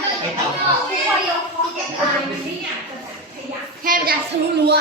ไปไปต่อแค่จะทะลุรั้ว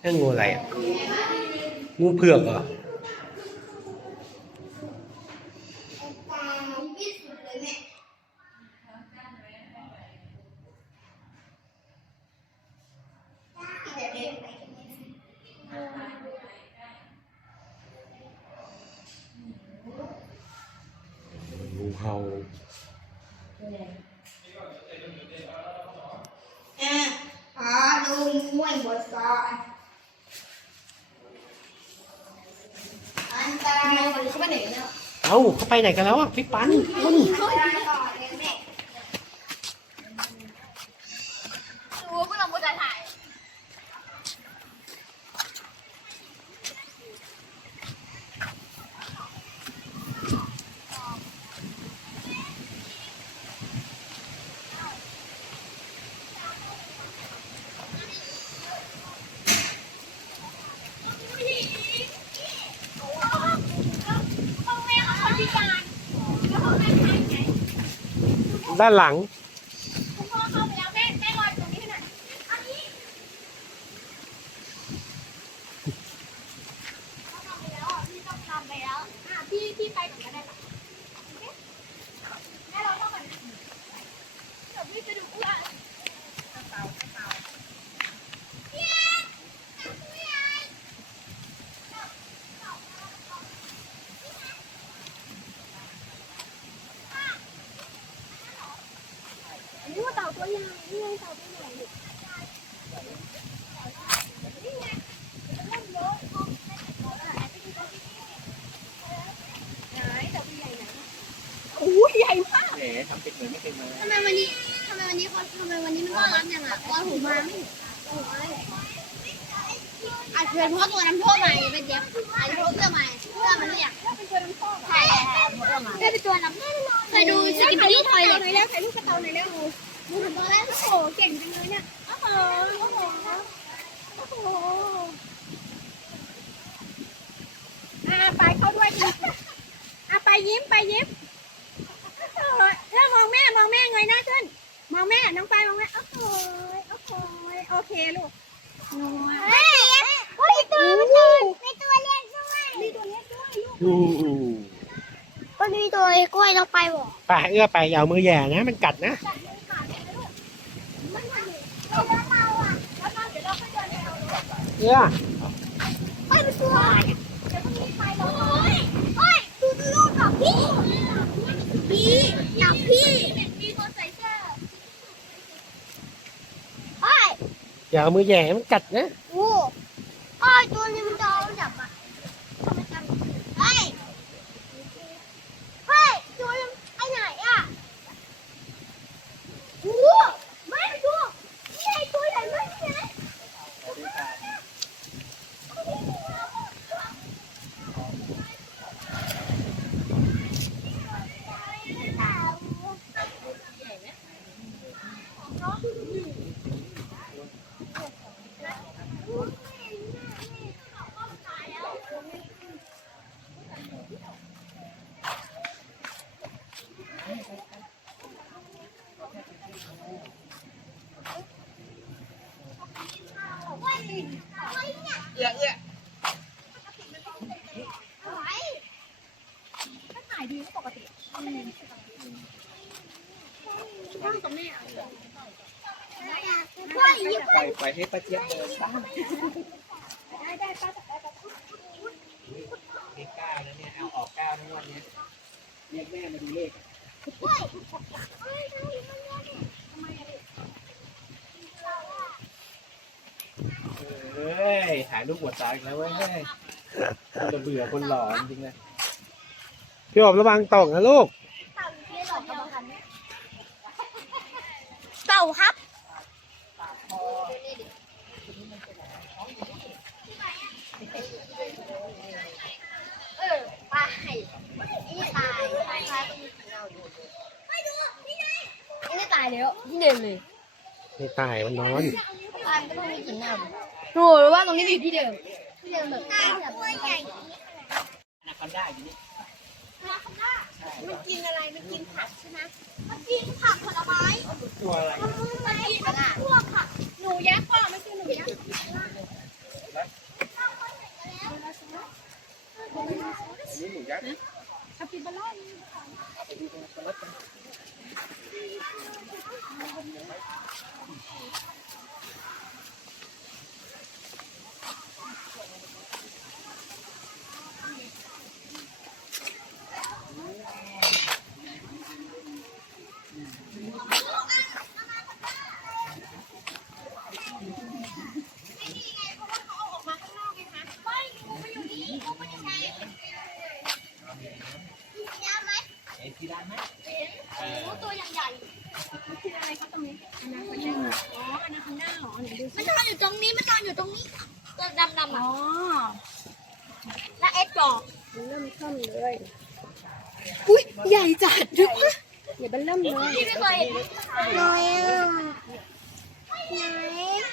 แค่งูอะไรอะ งูเผือกเหรอ งูเห่า อะขอดูมวยบทก่อนอันตราย เข้าไปไหนกันแล้ว เอ้าเข้าไปไหนกันแล้วอะพี่ปันคุณเขาไปต่อเลยแม่ดูพวกเราโมจะถ่าย ด้านหลัง คุณพ่อเข้าไปแล้วแม่แม่รอตรงนี้หน่อยอันนี้เขาทำไปแล้วอะพี่ต้องทำไปแล้วอะพี่พี่ไปก่อนก็ได้ปะโอเคแม่เราต้องกันนะเดี๋ยวพี่จะดูว่าพี่แอนพี่แอน อันนี้ว่าเต่าตัวใหญ่นี่ไงเต่าตัวใหญ่นี่นี่ไงมันเล่นเย โอ้ยใหญ่มากแหมทำเป็นเหมือนไม่เคยมาทำไมวันนี้ทำไมวันนี้เขาทำไมวันนี้มันน่ารักจังอะตอนหูมาไม่โอ้ยอาจจะเป็นเพราะตัวน้ำท่วมมาเป็นเย็บอาจจะเพราะเสื้อมาเสื้อมันเรียกเป็นตัวน้ำท่วมใช่ใช่เป็นตัวน้ำ เคยดูสกิปปี้ทอยเลยแล้วถ่ายรูปกระเต่าหน่อยแล้วดูดูถึงตอนแรกโอ้โหเก่งจังเลยเนี่ยโอ้โหโอ้โหโอ้โหอ่าไปเข้าด้วยดิอะไปยิ้มไปยิ้มโอ้โหแล้วมองแม่มองแม่เงยหน้าขึ้นมองแม่น้องไปมองแม่โอ้โหโอ้โหโอเคลูกเฮ้ยเฮ้ยตัวมันตัวมีตัวเล็กด้วยมีตัวเล็กด้วยลูกอืม ก็มีตัวเล็กด้วยเราไปบ่ไปเอื้อไปอย่าเอามือแหย่นะ มันกัดนะจัดเลยค่ะเลยลูกมันมาดิเราเดินเราอะแล้วเราเดี๋ยวเราไปเดินไปเอาลูกเอื้อไปเป็นตัวเดี๋ยวพรุ่งนี้ไปเราโอ้ยโอ้ยดูดูลูกกับพี่พี่กับพี่พี่คนใส่เสื้อโอ้ย อย่าเอามือแหย่มันกัดนะ โอ้ไอ้ายตัวนี้มันจะเอาจับอะทำไมจับเฮ้ย เฮ้ย ตัวนี้ไอ้ไหนอะโอ้ไม่ตัวนี่ไอ้ตัวใหญ่มากนี่ไงถ้าถ่ายดีก็ป ไปไปให้ตาเจี๊ยบเดินบ้างเล้าแล้วเนี่ยเอาออกเก้าทั้งวันเนี่ยเรียกแม่มาดูเลขเฮ้ยหายลูกหัวตาอีแล้วเว้ยจนเบื่อคนหลอนจริงเลย พี่อบระวังตกนะลูกเต่าอยู่ที่หลอกกรรมการเนี่ยเต่าครับ เออไปนี่ตายตายตายตรงนี้เราอยู่นี่ตายแล้วที่เดิมเลยไม่ตายมันนอนตายมันก็ต้องมีกลิ่นเน่าโอ้หรือว่าตรงนี้อยู่ที่เดิมที่เดิมแบบตัวใหญ่อนาคอนด้าอยู่นี่ มันกินอะไร มันกินผักใช่ไหมมันกินผักผลไม้ตัวอะไรมันกินพวกผักหนูยักษ์ก็ไม่ใช่หนูยักษ์อันนี้หมูยักษ์คาปิบาร่าไปดูตรงสลัดกัน ไม่หนูมาอยู่นี่เขาไม่ได้ใช้ยาไหม เอ็นที่ด้านไหม โอ้ตัวใหญ่ๆมันคืออะไรครับตรงนี้อนาคอนด้าอ๋ออนาคอนด้าเหรอไหนดูสิมันนอนอยู่ตรงนี้ มันนอนอยู่ตรงนี้ตัวดำๆอะอ๋อแล้วเอ็ดจอกมันเริ่มต้นเลย อุ้ยใหญ่จัดดูว่าใหญ่เป็นเริ่มเลย พี่ไม่เคยน้อยอะไหนไหนอะ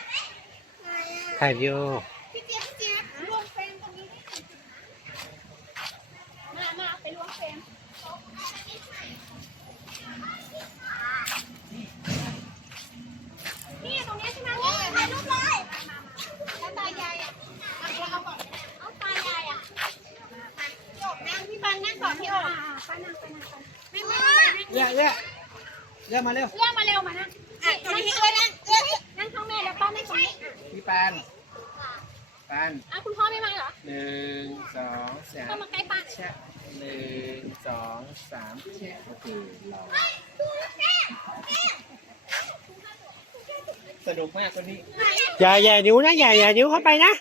ถ่ายวิดีโอ พี่เจี๊ยบพี่เจี๊ยบรวมเฟรมตรงนี้ที่สุดมามาไปรวมเฟรมนี่ตรงนี้ใช่ไหมถ่ายรูปเลยแล้วตายายอะเอาเอาก่อนเอาตายายอะพี่อกนั่งพี่ปันนั่งก่อนพี่อกป้านั่งป้านั่งไม่ไม่ไม่ เรียกเรียกเรียกมาเร็วเรียกมาเร็วมานั่งอะตรงนี้ด้วยนั่งเอ้ยนั่งข้างแม่แล้วป้าไม่ตรงนี้พี่ปานปานอะคุณพ่อไม่มาเหรอหนึ่งสองสาเข้ามมาใกล้ป้าหน่อย แชะหนึ่งสองสามแชะโอเครอสนุกมากคนนี้อย่าอย่านิ้วนะอย่าอย่านิ้วเข้าไปนะ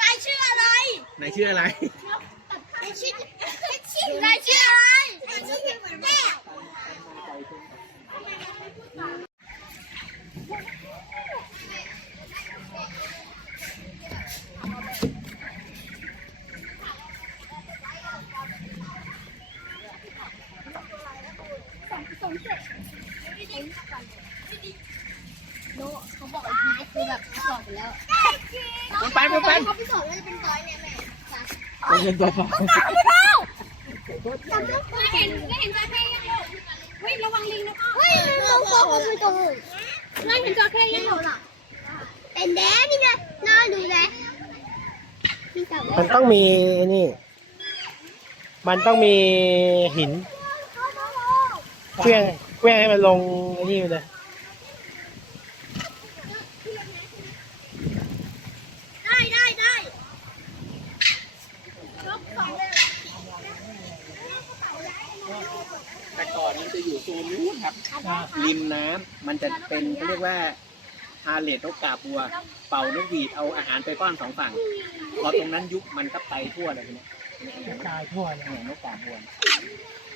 นายชื่ออะไร ไหนชื่ออะไร นายชื่อนายชื่ออะไรนายชื่อเหมือนแม่โนเขาบอกอีกทีก็คือแบบสอบไปแล้ว มันไปมันไป เขาไปสอบแล้วจะเป็นก้อยเนี่ยแม่จ้ะ ตัวเงินตัวทองไม่เห็นไม่เห็นจระเข้ยังอยู่เฮ้ยระวังลิงนะพ่อเฮ้ยเราพ่อเขาไม่ตรงไม่เห็นจระเข้ยังอยู่หรอเป็นแดงนี่ไงน่าดูเลยมันต้องมีไอ้นี่ มันต้องมีหินเครื่องเครื่องให้มันลงไอ้นี่ไปเลย ได้ได้ได้ยกสองเลย แต่ก่ อนมันจะอยู่โซนนู้นครับริมน้ำมันจะเป็นเขาเรียกว่าพาเลทนกกาบบัว เป่านกหวีดเอาอาหารไปป้อนสองฝั่งพอตรงนั้นยุบมันก็ไปทั่วเลยทีเนี้ยตายทั่วเลยเหมือนนกกาบบัว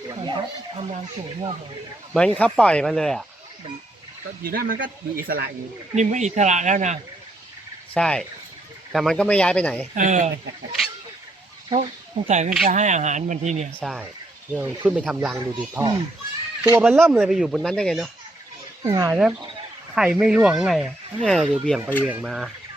ตัวเนี้ยทำงานสูงมากเลยเหมือนเขาปล่อยมาเลยอะมันก็อยู่นั่นมันก็มีอิสระอยู่นี่ไม่อิสระแล้วนะใช่ แต่มันก็ไม่ย้ายไปไหน เออเขาสงสัยมันจะให้อาหารมันทีเนี่ยใช่เดี๋ยวขึ้นไปทำรังดูดิพ่ออม ตัวมันเริ่มเลยไปอยู่บนนั้นได้ไงเนาะงานแล้วไข่ไม่ร่วงไงอะแหมเดี๋ยวเบี่ยงไปเบี่ยงมาเ